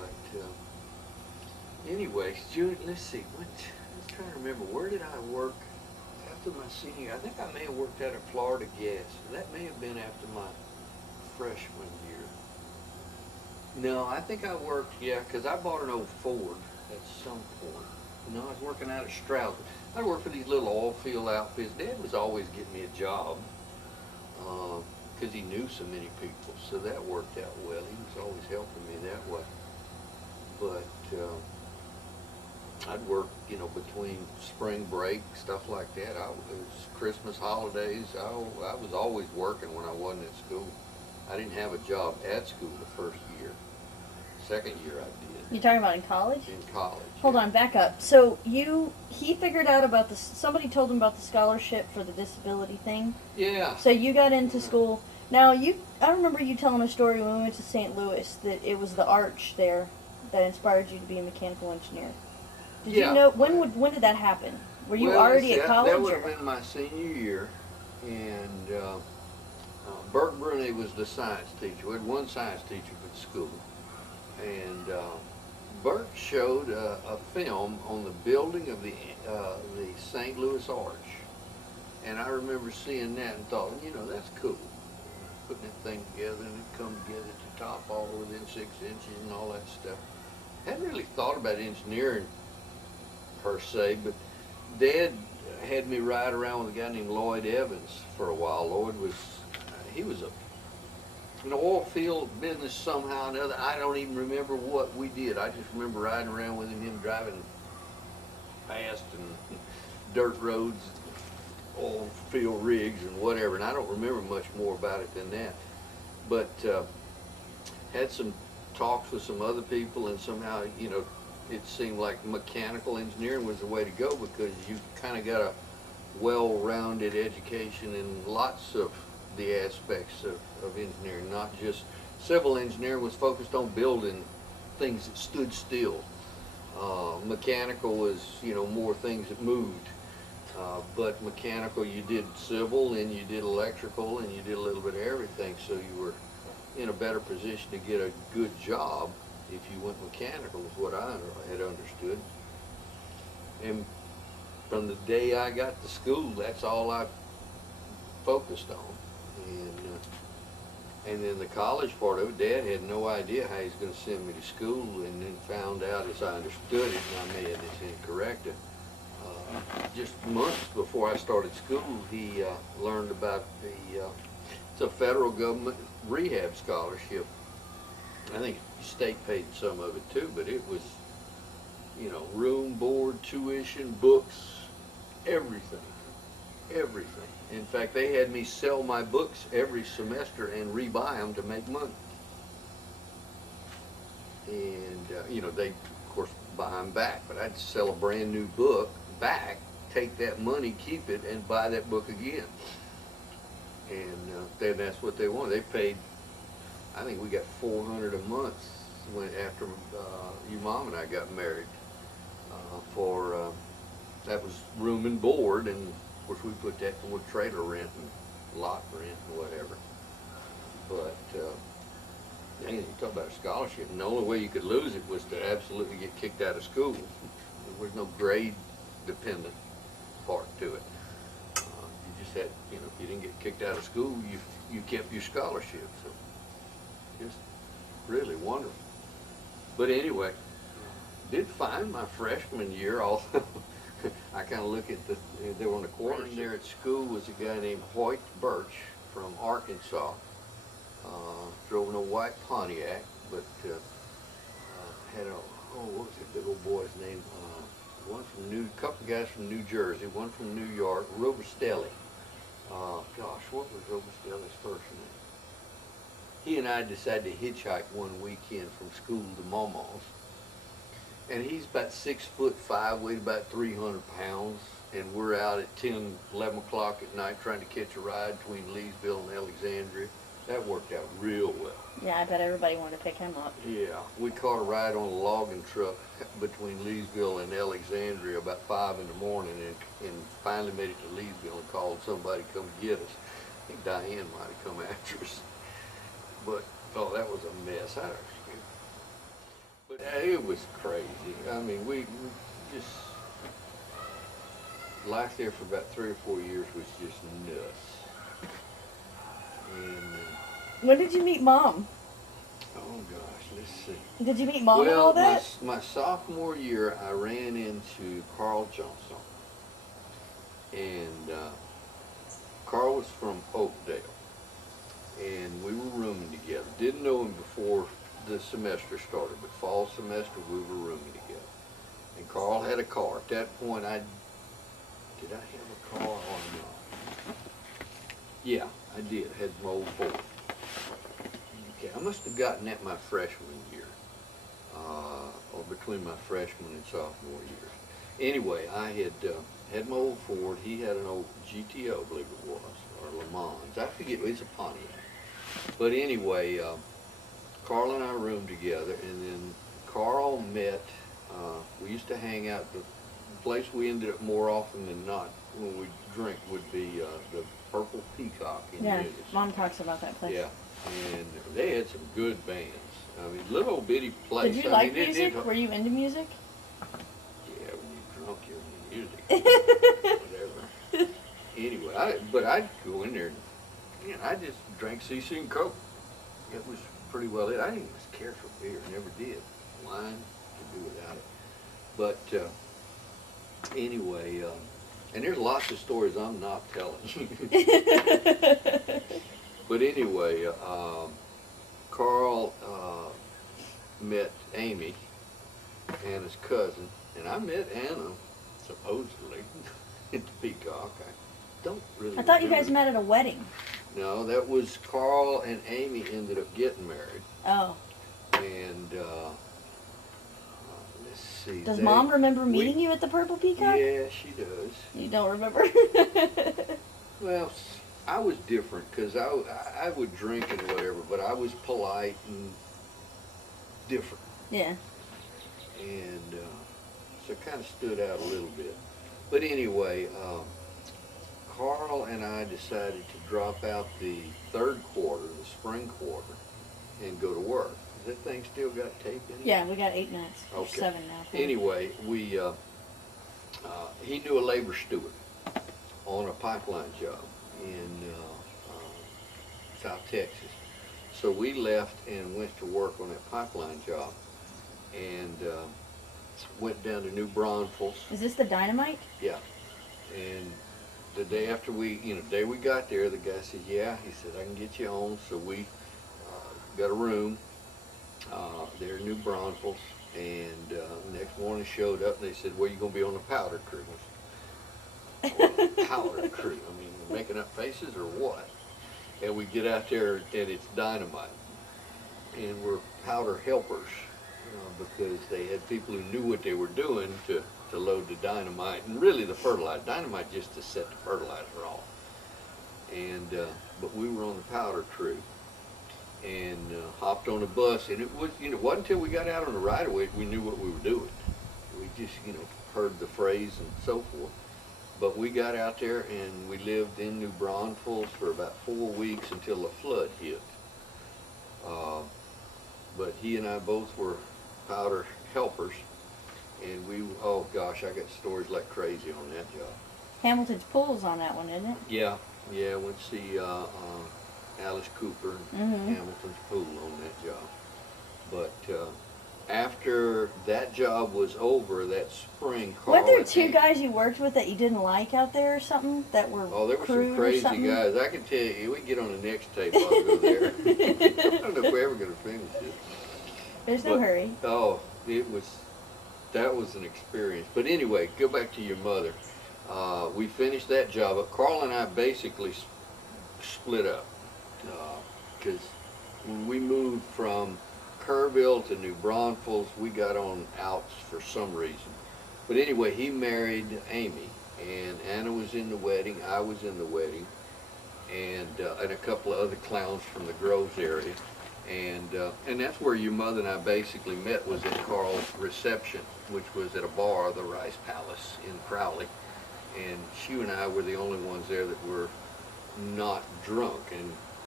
But anyway, let's see. What? I was trying to remember. Where did I work after my senior year? I think I may have worked out at Florida Gas. That may have been after my freshman year. No, I think I worked, yeah, because I bought an old Ford at some point. No, I was working out at Stroud. I worked for these little oil field outfits. Dad was always getting me a job because he knew so many people, so that worked out well. He was always helping me that way. But I'd work, between spring break, stuff like that. It was Christmas holidays. I was always working when I wasn't at school. I didn't have a job at school the first year. Second year I did. You're talking about in college? In college. Hold on, back up. So he figured out about this. Somebody told him about the scholarship for the disability thing. Yeah. So you got into school. Now I remember you telling a story when we went to St. Louis that it was the arch there that inspired you to be a mechanical engineer. Did you know when did that happen? Were you already at college? That would have been my senior year, and Bert Brune was the science teacher. We had one science teacher for the school, and Bert showed a film on the building of the St. Louis Arch, and I remember seeing that and thought, that's cool. Putting that thing together and it come together at the top all within 6 inches and all that stuff. Hadn't really thought about engineering per se, but Dad had me ride around with a guy named Lloyd Evans for a while. Lloyd was, he was an oil field business somehow or another. I don't even remember what we did. I just remember riding around with him driving fast and dirt roads, oil field rigs and whatever, and I don't remember much more about it than that. But had some talks with some other people, and somehow, it seemed like mechanical engineering was the way to go because you kind of got a well-rounded education in lots of the aspects of engineering, not just civil engineering was focused on building things that stood still. Mechanical was, more things that moved. But mechanical, you did civil and you did electrical and you did a little bit of everything, so you were in a better position to get a good job if you went mechanical, is what I had understood. And from the day I got to school, that's all I focused on. And then the college part of it, Dad had no idea how he was going to send me to school, and then found out, as I understood it, and I may have this incorrect, just months before I started school, he learned about it's a federal government rehab scholarship. I think the state paid some of it too, but it was, room, board, tuition, books, everything. In fact, they had me sell my books every semester and rebuy them to make money. And, they, of course, buy them back, but I'd sell a brand new book back, take that money, keep it, and buy that book again. And then that's what they wanted. They paid, I think we got $400 a month after your mom and I got married for, that was room and board, and of course we put that toward trailer rent and lot rent and whatever. But you talk about a scholarship, and the only way you could lose it was to absolutely get kicked out of school. There was no grade dependent part to it. You just had, if you didn't get kicked out of school, you kept your scholarship. So just really wonderful. But anyway, did fine my freshman year. Although I kind of look at they were on the corner there at school was a guy named Hoyt Birch from Arkansas. Drove in a white Pontiac, but had what was that big old boy's name? One from couple guys from New Jersey, one from New York, Robustelli. Gosh, what was Robustelli's first name? He and I decided to hitchhike one weekend from school to Mama's. And he's about 6'5", weighed about 300 pounds. And we're out at 10, 11 o'clock at night trying to catch a ride between Leesville and Alexandria. That worked out real well. Yeah, I bet everybody wanted to pick him up. Yeah, we caught a ride on a logging truck between Leesville and Alexandria about 5 in the morning, and finally made it to Leesville and called somebody to come get us. I think Diane might have come after us. But, that was a mess. But it was crazy. I mean, we just, life there for about 3 or 4 years was just nuts. And, When did you meet Mom? oh gosh, let's see. Did you meet Mom and all that? Well, my sophomore year, I ran into Carl Johnson. And Carl was from Oakdale. And we were rooming together. Didn't know him before the semester started, but fall semester we were rooming together. And Carl had a car. At that point, did I have a car or not? Yeah, I did. I had my old Ford. Okay, I must have gotten that my freshman year, or between my freshman and sophomore years. Anyway, I had my old Ford. He had an old GTO, I believe it was, or Le Mans. I forget. It's a Pontiac. But anyway, Carl and I roomed together, and then Carl met. We used to hang out. The place we ended up more often than not when we drink would be the Purple Peacock in Yeah, Eunice. Mom talks about that place. Yeah, and they had some good bands. I mean, little old bitty place. Did you I like mean, music? Were you into music? Yeah, when you're drunk, you're into music. Whatever. Anyway, but I'd go in there and, you know, I just drank CC and Coke. It was pretty well it. I didn't even care for beer. Never did. Wine, could do without it. But anyway, and there's lots of stories I'm not telling you. But anyway, Carl met Amy, Anna's cousin, and I met Anna, supposedly, at the Peacock. I don't really I thought you guys remember. met at a wedding. No, that was Carl and Amy ended up getting married. Oh. And let's see. Does Mom remember meeting you at the Purple Peacock? Yeah, she does. You don't remember? Well, I was different because I would drink and whatever, but I was polite and different. Yeah. And so it kind of stood out a little bit. But anyway, Carl and I decided to drop out the third quarter, the spring quarter, and go to work. Has that thing still got tape in it? Yeah, we got 8 nights. Or Okay. 7 now. Anyway, he knew a labor steward on a pipeline job in South Texas. So we left and went to work on that pipeline job, and went down to New Braunfels. Is this the Dynamite? Yeah. And the day after the day we got there, the guy said, yeah, he said, I can get you on. So we got a room there in New Braunfels, and next morning showed up, and they said, well, you going to be on the powder crew. I said, well, powder crew? I mean, we're making up faces or what? And we get out there, and it's dynamite. And we're powder helpers, because they had people who knew what they were doing to load the dynamite, and really the fertilizer. Dynamite just to set the fertilizer off. And but we were on the powder crew, and hopped on a bus, and it was, it wasn't until we got out on the right of way we knew what we were doing. We just, heard the phrase and so forth. But we got out there, and we lived in New Braunfels for about 4 weeks until the flood hit. But he and I both were powder helpers, and oh gosh, I got stories like crazy on that job. Hamilton's Pool's on that one, isn't it? Yeah, went to see Alice Cooper and Hamilton's Pool on that job. But after that job was over, that spring, Carl... Weren't there 2 guys you worked with that you didn't like out there or something? That were Oh, there were some crude or crazy something? guys. I can tell you, we can get on the next tape, I'll go there. I don't know if we're ever going to finish it. There's no hurry. Oh, that was an experience. But anyway, go back to your mother. We finished that job up. Carl and I basically split up, because when we moved from Kerrville to New Braunfels, we got on outs for some reason. But anyway, he married Amy, and Anna was in the wedding, I was in the wedding, and a couple of other clowns from the Groves area. And that's where your mother and I basically met, was at Carl's reception, which was at a bar, the Rice Palace in Crowley. And she and I were the only ones there that were not drunk. And